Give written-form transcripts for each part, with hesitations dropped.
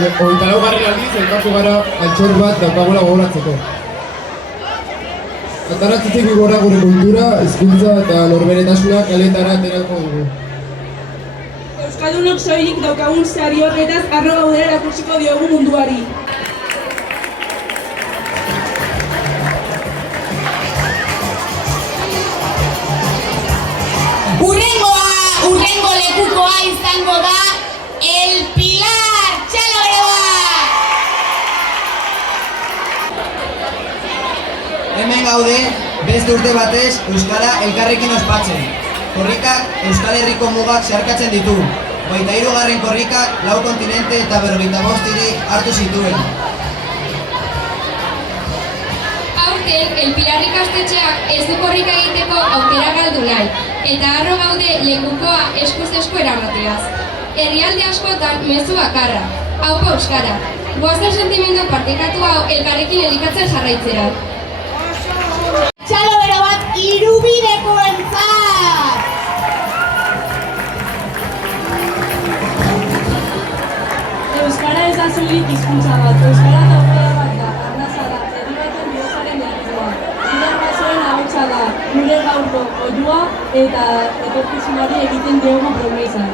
24. aldiz, elkartu gara altxor bat daukagula gogoratzeko. Ataratzetik gora gure kultura, hizkuntza eta norberetasuna kaletara aterako dugu. Euskaldunok soilik daukagun sari horretaz harro gaudera erakutsiko diogu munduari. Urrengo lekukoa izango da El Pilar, txalo beroa! Hemen gaude, beste urte batez Euskara elkarrekin ospatzen. Korrikak Euskal Herriko mugak zeharkatzen ditu. 23. korrikak 4 kontinente eta 45 hiri hartu zituen. Aurten, El Pilar ikastetxeak ez du korrika egiteko aukera galdu nahi, eta harro gaude lekukoa eskuz esku eramateaz. Herrialde askotan mezu bakarra, haupa euskara. Goazen sentimendu partekatu hau elkarrekin elikatzen jarraitzera. Txalo bero bat Irubidekoentzat! Euskara ez da soilik hizkuntza bat, euskara aukera bat da, arnaza da, herri baten bihotzaren erritmoa. Gure basoen ahotsa da, gure gaurko oiua eta etorkizunari egiten diogu promesa.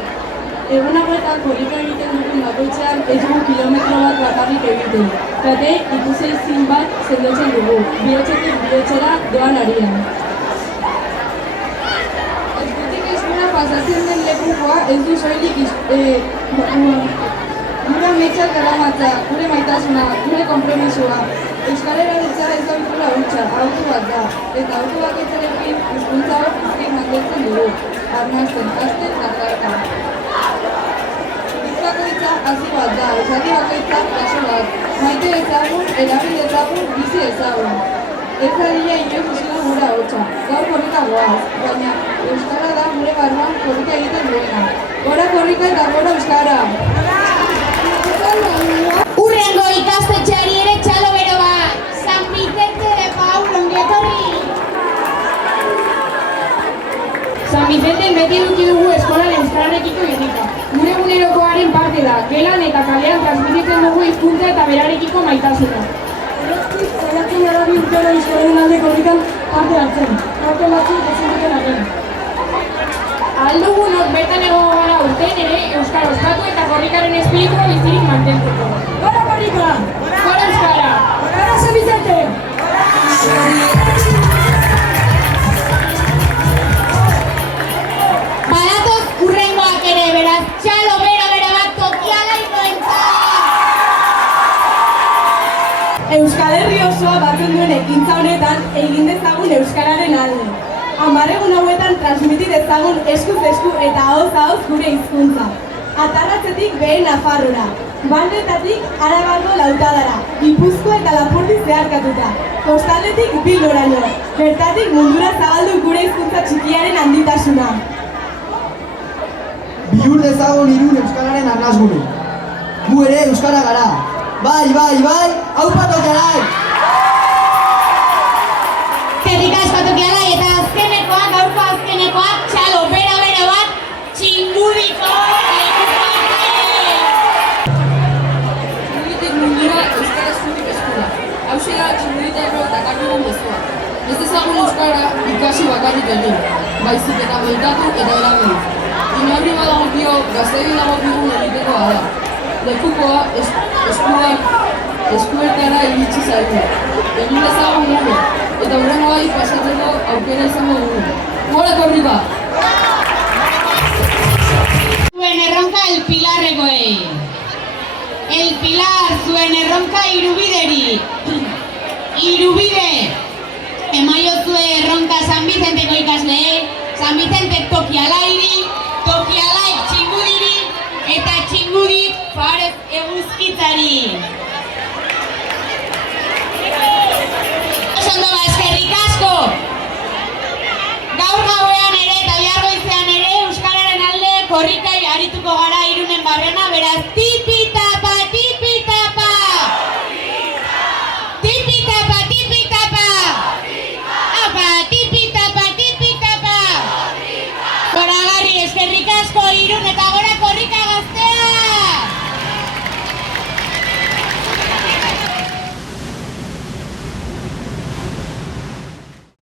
Egun hauetan korrika egiten dugun bakoitzean ez dugu kilometro bat bakarrik egiten. Kate ikusezin bat sendotzen dugu, bihotzetik bihotzera doan arian. Eskutik eskura pasatzen den lekukoa ez du soilik gure ametsak garamatza, gure maitasuna, gure konpromisua. Euskal erabiltzea ez da bitula hutsa, autu bat da, eta autu bakoitzarekin hizkuntza hor izkin mantentzen dugu, arnazten, hasten eta karka. Hitz bakoitza hasi bat da, esaldi bakoitza kaso bat, maite ezagun, erabil ezagun, bizi ezagun. Ez dadila inoiz usilu gure ahotsa, gaur korrika goaz, baina euskara da gure barruan korrika egiten duena. Gora korrika eta gora euskara! Urrengo ikastetxeari ere txalo bero bat! San Vicente de Paul, ongi etorri! San Vicenten beti eduki dugu eskolan euskararekiko irrika. Gure egunerokoaren parte da, gelan eta kalean transmititzen dugu hizkuntza eta berarekiko maitasuna. Zaiatzen gara bi urtero eskolen alde korrikan parte hartzen, aurten batzuk ezintuten arren. Aldugunok bertan egongo gara urtean ere euskara ospatu eta korrikaren espiritua bizirik mantentzeko. Gora korrika! Gora euskara! Gora San Vicente! Badatoz urrengoak ere, beraz, txalo bero bat tokialaikoentzat! Euskal Herri osoa batzen duen ekintza honetan egin dezagun euskararen alde. 10 egun hauetan transmiti dezagun eskuz esku eta ahoz gure hizkuntza. Atarratzetik behe Nafarrora, Bandetatik Arabarko Lautadara, Gipuzkoa eta Lapurdi zeharkatuta, kostaldetik Bilboraino, bertatik mundura zabaldu gure hizkuntza txikiaren handitasuna. Bihur dezagun Irun euskararen arnasburu. Gu ere euskara gara. Bai, haupa tokialai! Zerrika eskatokialai eta azkenekoak, gaurko azkenekoak, txalo bero bat, txingudiko Txinguditik mundura euskara eskutik eskura. Hauxe da txinguditako dakardugun mezua. Ez dezagun euskara ikasi bakarrik egin, baizik eta bueltatu eta erabili. Inorri badagokio gaztegi dagokigun egitekoa da. Lekukoa eskubertara iritsi zaigu. Egin dezagun gure, eta hurrengo gai pasatzeko aukera izango dugu. Gora korrika! Zuen erronka El Pilarrekoei. El Pilar zuen erronka Irubideri. Irubide! Emaiozue erronka San Vicenteko ikasleei, San Vicente tokialairi, tokialai txingudiri, eta txingudi Fares eguzkitzari. Ondo eskerrik asko! Gaur gauean ere eta bihar goizean ere euskararen alde korrika